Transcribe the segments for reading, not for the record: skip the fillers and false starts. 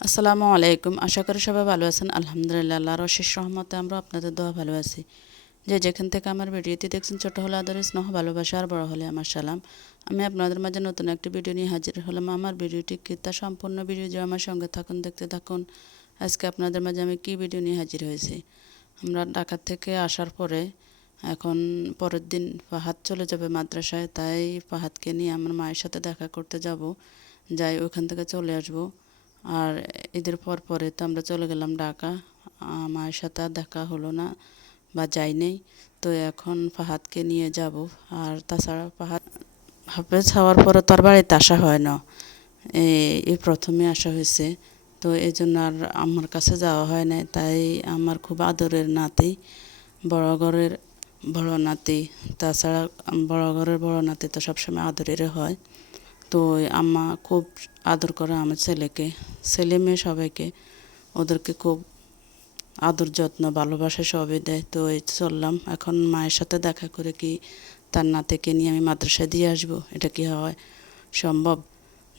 আসসালামু আলাইকুম। আশা করি সবাই ভালো আছেন। আলহামদুলিল্লাহ, আল্লাহর অশেষ রহমতে আমরা আপনাদের দোয়া ভালো আছি। যে যেখান থেকে আমার ভিডিওটি দেখছেন, ছোট হলে আদর, স্নেহ, ভালোবাসা, আর বড় হলে আমার সালাম। আমি আপনাদের মাঝে নতুন একটি ভিডিও নিয়ে হাজির হলাম। আমার ভিডিওটি কি তা সম্পূর্ণ ভিডিও যে আমার সঙ্গে থাকুন, দেখতে থাকুন। আজকে আপনাদের মাঝে আমি কি ভিডিও নিয়ে হাজির হয়েছি। আমরা ঢাকা থেকে আসার পরে এখন পরের দিন ফাহাদ চলে যাবে মাদ্রাসায়, তাই ফাহাদকে নিয়ে আমার মায়ের সাথে দেখা করতে যাব। যাই ওখান থেকে চলে আসব। আর ঈদের পরে তো আমরা চলে গেলাম ঢাকা। মায়ের সাথে আর দেখা হলো না বা যাই নেই। তো এখন ফাহাদকে নিয়ে যাব। আর তাছাড়া ফাহাদ হাফেজ হওয়ার পরে তো আর বাড়িতে আসা হয় না, এই প্রথমে আসা হয়েছে। তো এই জন্য আর আমার কাছে যাওয়া হয় না। তাই আমার খুব আদরের নাতি, বড় ঘরের বড় নাতি। তাছাড়া বড় ঘরের বড় নাতি তো সবসময় আদরের হয়। তো আম্মা খুব আদর করে আমার ছেলেকে, ছেলে মেয়ে সবাইকে। ওদেরকে খুব আদর যত্ন ভালোবাসা সবই দেয়। তো এই চললাম এখন মায়ের সাথে দেখা করে কি তার নাতিকে নিয়ে আমি মাদ্রাসায় দিয়ে আসবো, এটা কি হয় সম্ভব?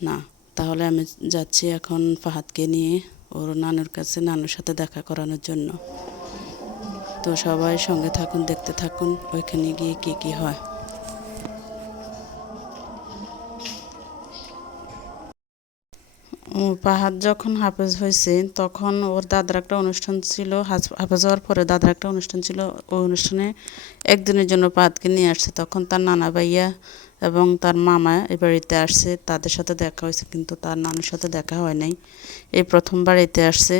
না। তাহলে আমি যাচ্ছি এখন ফাহাদকে নিয়ে ওর নানুর কাছে, নানুর সাথে দেখা করানোর জন্য। তো সবাই সঙ্গে থাকুন, দেখতে থাকুন ওইখানে গিয়ে কি হয়। ফাহাদ যখন হাফেজ হয়েছে তখন ওর দাদার একটা অনুষ্ঠান ছিল। হাফেজ হওয়ার পরে দাদার একটা অনুষ্ঠান ছিল। ওই অনুষ্ঠানে একদিনের জন্য ফাহাদকে নিয়ে আসছে। তখন তার নানা ভাইয়া এবং তার মামা এ বাড়িতে আসছে, তাদের সাথে দেখা হয়েছে, কিন্তু তার নানুর সাথে দেখা হয় নাই। এই প্রথম বাড়িতে আসছে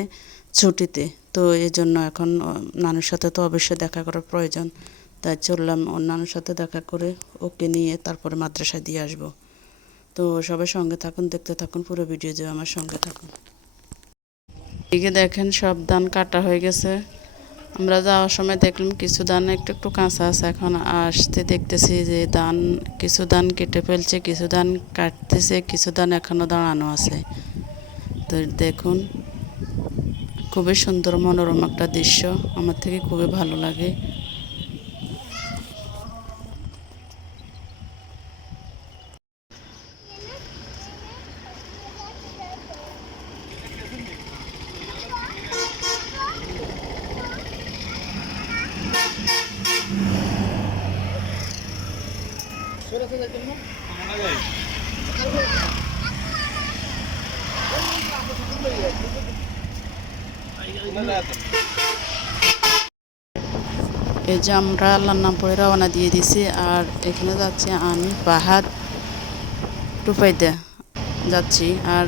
ছুটিতে। তো এই জন্য এখন নানুর সাথে তো অবশ্যই দেখা করার প্রয়োজন। তাই চললাম ওর নানুর সাথে দেখা করে ওকে নিয়ে তারপরে মাদ্রাসায় দিয়ে আসবো। তো সবাই সঙ্গে থাকুন, দেখতে থাকুন পুরো ভিডিও, যে আমার সঙ্গে থাকুন। এদিকে দেখেন সব ধান কাটা হয়ে গেছে। আমরা যাওয়ার সময় দেখলাম কিছু ধান একটু একটু কাঁচা আছে। এখন আসতে দেখতেছি যে কিছু ধান কেটে ফেলছে, কিছু ধান কাটতেছে, কিছু ধান এখনও দাঁড়ানো আছে। তো দেখুন, খুবই সুন্দর মনোরম একটা দৃশ্য, আমার থেকে খুবই ভালো লাগে। এই যে আমরা আল্লাহর নাম পড়ে রওনা দিয়ে দিছি। আর এখানে যাচ্ছি আমি, ফাহাদ, টুপাইদা যাচ্ছি। আর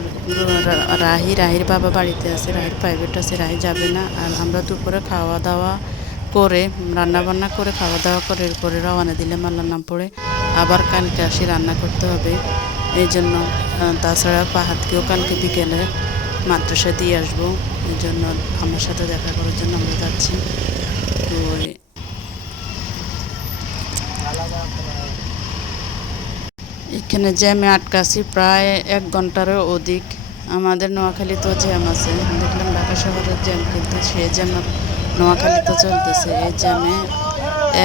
রাহির বাবা বাড়িতে আছে, রাহির প্রাইভেট আছে, রাহি যাবে না। আর আমরা দুপুরে খাওয়া দাওয়া করে, রান্না বান্না করে, খাওয়া দাওয়া করে এরপরে রওনা দিলাম আল্লাহর নাম পড়ে। আবার কালকে আসি রান্না করতে হবে, এই জন্য। তাছাড়া ফাহাদকেও কালকে বিকেলে মাদ্রাসা দিয়ে আসবো, এই জন্য আমার সাথে দেখা করার জন্য আমরা যাচ্ছি। তো এখানে জ্যামে আটকাছি প্রায় 1 ঘন্টারও অধিক। আমাদের নোয়াখালীতেও জ্যাম আছে, দেখলাম ঢাকা শহরের জ্যাম, কিন্তু সে জ্যাম নোয়াখালীতে চলতেছে। এই জ্যামে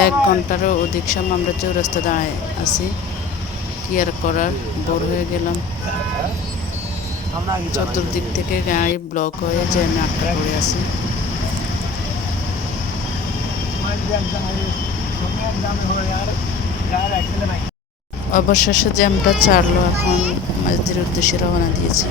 1 ঘন্টারও অধিক সময় আমরা চৌরাস্তা দাঁড়ায় আছি। কি আর করার, বোর হয়ে গেলাম। চতুর্দিক থেকে গাড়ি ব্লক হয়ে জ্যামে আটকা পড়ে আছি। অবশেষে জ্যামটা ছাড়লো, এখন মসজিদের উদ্দেশ্যে রওনা দিয়েছি।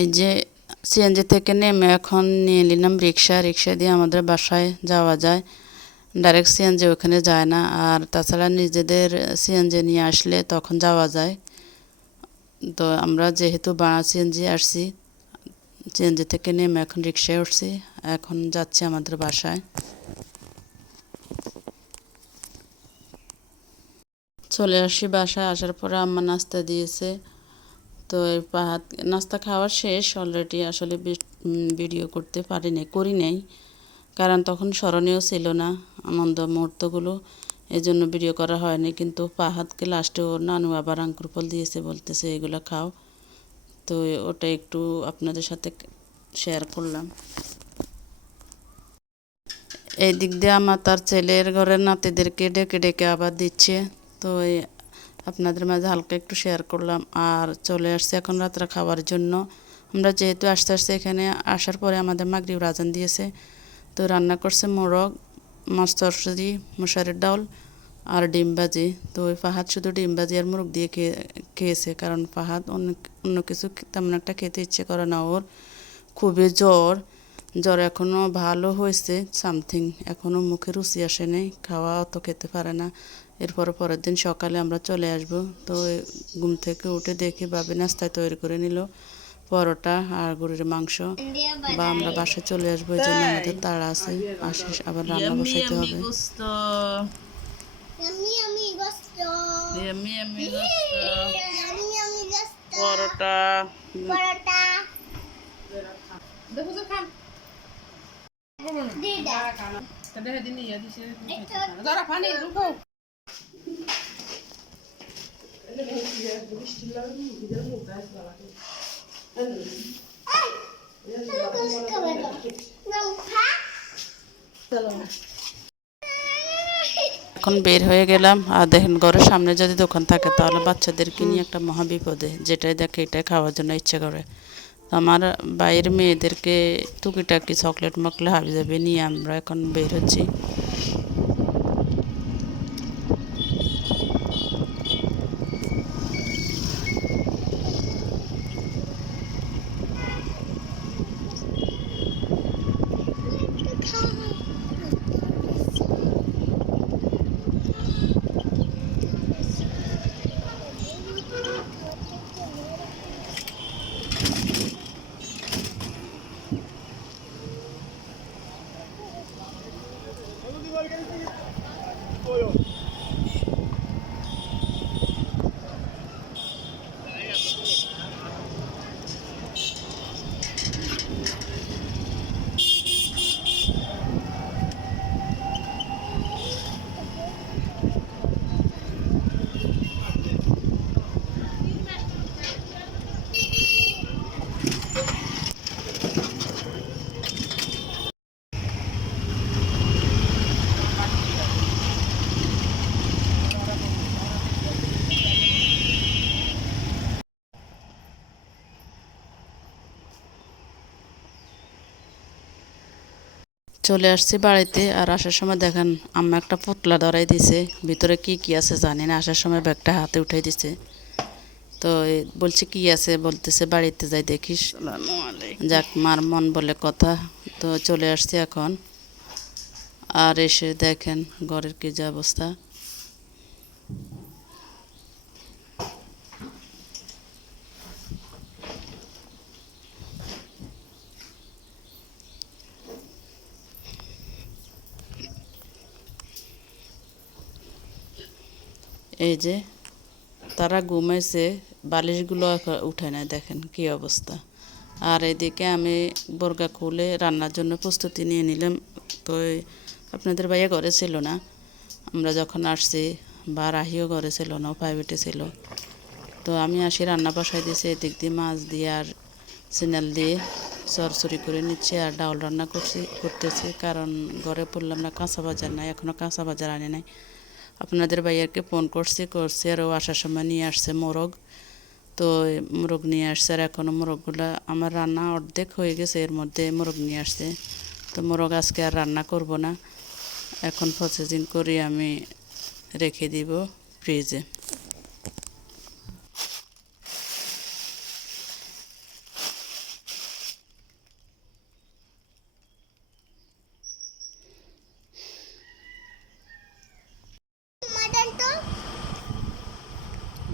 এই যে সিএনজি থেকে নেমে এখন নিয়ে নিলাম রিক্সা। রিক্সা দিয়ে আমাদের বাসায় যাওয়া যায়, ডাইরেক্ট সিএনজি ওখানে যায় না। আর তাছাড়া নিজেদের সিএনজি নিয়ে আসলে তখন যাওয়া যায়। তো আমরা যেহেতু ভাড়া সিএনজি আসছি, সিএনজি থেকে নেমে এখন রিক্সায় উঠছি, এখন যাচ্ছি আমাদের বাসায়। চলে আসি বাসায়। আসার পরে আম্মা নাস্তা দিয়েছে। তো এই নাস্তা খাওয়া শেষ অলরেডি। আসলে ভিডিও করতে করি নাই, কারণ তখন স্মরণীয় ছিল না আনন্দ মুহূর্তগুলো। এই জন্য ভিডিও করা হয়নি। কিন্তু ফাহাদকে লাস্টে ওর নানু আবার আঙ্কুর ফল দিয়েছে, বলতেছে এগুলো খাও। তো ওটা একটু আপনাদের সাথে শেয়ার করলাম। এই দিক দিয়ে আমার তার ছেলের ঘরের নাতিদেরকে ডেকে ডেকে আবার দিচ্ছে। তো আপনাদের মাঝে হালকা একটু শেয়ার করলাম। আর চলে আসছে এখন রাত্রে খাওয়ার জন্য। আমরা যেহেতু আস্তে আস্তে এখানে আসার পরে আমাদের মাগরিব আজান দিয়েছে। তো রান্না করছে মোরগ, মাছ তরকারি, মশারির ডাউল আর ডিম ভাজি। তো ওই ফাহাদ শুধু ডিম ভাজি আর মোরগ দিয়ে খেয়েছে, কারণ ফাহাদ অন্য কিছু তেমন একটা খেতে ইচ্ছে করে না ওর। খুবই জ্বর এখনও ভালো হয়েছে সামথিং, এখনও মুখে রুচি আসে নাই, খাওয়া অত খেতে পারে না। এরপর পরের দিন সকালে আমরা চলে আসব। তো ঘুম থেকে উঠে দেখি ভাবি নাস্তায় তৈরি করে নিল পরোটা আর গরুর মাংস। বা আমরা বাসায় চলে আসবো, এই জন্য আমাদের তাড়া আছে, আসিস আবার রান্না বসাইতে হবে। পরোটা এখন বের হয়ে গেলাম। আর দেখেন ঘরের সামনে যদি দোকান থাকে তাহলে বাচ্চাদেরকে নিয়ে একটা মহা বিপদে, যেটাই দেখে এটাই খাওয়ার জন্য ইচ্ছে করে। আমার বাইরের মেয়েদেরকে টুকিটাকি চকলেট মকলে হাবি যাবে নিয়ে আমরা এখন বের হচ্ছি। চলে আসছি বাড়িতে। আর আসার সময় দেখেন আম্মা একটা পুতলা ধরাই দিছে, ভিতরে কি কি আছে জানি না। আসার সময় ব্যাগটা হাতে উঠাই দিছে। তো বলছে কি আছে, বলতেছে বাড়িতে যাই দেখিস। যাক, মার মন বলে কথা। তো চলে আসছি এখন। আর এসে দেখেন ঘরের কি যে অবস্থা। এই যে তারা ঘুমাইছে, বালিশগুলো উঠে না, দেখেন কি অবস্থা। আর এদিকে আমি বোরকা খুলে রান্নার জন্য প্রস্তুতি নিয়ে নিলাম। তো আপনাদের ভাইয়া ঘরে ছিল না আমরা যখন আসছি, বা রাহিও ঘরে ছিল না, প্রাইভেটে ছিল। তো আমি আসি রান্না বসাই দিয়েছি, এদিক দিয়ে মাছ দিয়ে আর সিনাল দিয়ে চরচড়ি করে নিচ্ছি। আর ডাউল রান্না করতেছি, কারণ ঘরে পড়লাম না, কাঁচা বাজার নাই, এখনও কাঁচা বাজার আনে নাই। আপনাদের ভাইয়াকে ফোন করছি আর ও আসার সময় নিয়ে আসছে মোরগ। তো মোরগ নিয়ে আসছে, আর এখনও মোরগগুলো আমার রান্না অর্ধেক হয়ে গেছে, এর মধ্যে মোরগ নিয়ে আসছে। তো মোরগ আজকে আর রান্না করব না, এখন প্রসেসিং করে আমি রেখে দিব ফ্রিজে।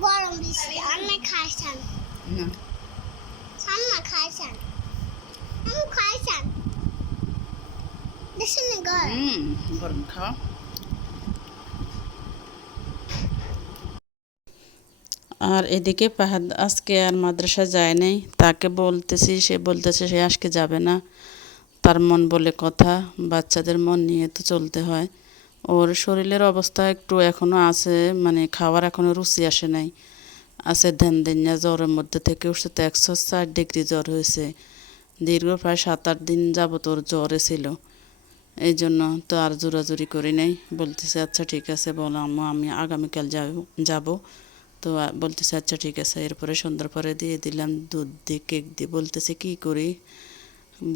গরম বেশি আর না খাইছেন না সামনা খাইছেন আমি খাইছেন দেখছেন গরম গরম খাওয়া। আর এদিকে ফাহাদ আজকে আর মাদ্রাসা যায় নাই, তাকে বলতেছি, সে বলতেছে সে আজকে যাবে না। তার মন বলে কথা, বাচ্চাদের মন নিয়ে তো চলতে হয়। ওর শরীরের অবস্থা একটু এখনও আছে, মানে খাওয়ার এখনও রুচি আসে নাই, আছে ধ্যান জ্বরের মধ্যে থেকে উঠছে তো 104 ডিগ্রি জ্বর হয়েছে। দীর্ঘ প্রায় 7-8 দিন যাবত ওর জ্বরে ছিল। এই জন্য তো আর জোরাজুরি করি নাই। বলতেছে আচ্ছা ঠিক আছে বলো আম্মু, আমি আগামীকাল যাব। তো বলতেছে আচ্ছা ঠিক আছে। এরপরে সন্ধ্যার পরে দিয়ে দিলাম দুধ দিয়ে কেক দিয়ে। বলতেছে কি করি,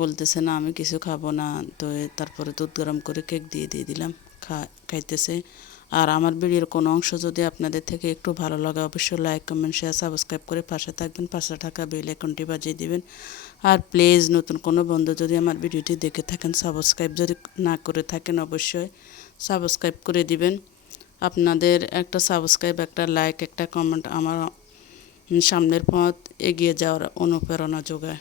বলতেছে না আমি কিছু খাবো না। তো তারপরে দুধ গরম করে কেক দিয়ে দিলাম, খাইতেছে। আর আমার ভিডিওর কোনো অংশ যদি আপনাদের থেকে একটু ভালো লাগে অবশ্যই লাইক কমেন্ট শেয়ার সাবস্ক্রাইব করে পাশে থাকবেন, পাশে থাকা বেল আইকনটি বাজিয়ে দিবেন। আর প্লিজ নতুন কোনো বন্ধু যদি আমার ভিডিওটি দেখে থাকেন, সাবস্ক্রাইব যদি না করে থাকেন অবশ্যই সাবস্ক্রাইব করে দিবেন। আপনাদের একটা সাবস্ক্রাইব, একটা লাইক, একটা কমেন্ট আমার সামনের পথ এগিয়ে যাওয়ার অনুপ্রেরণা যোগায়।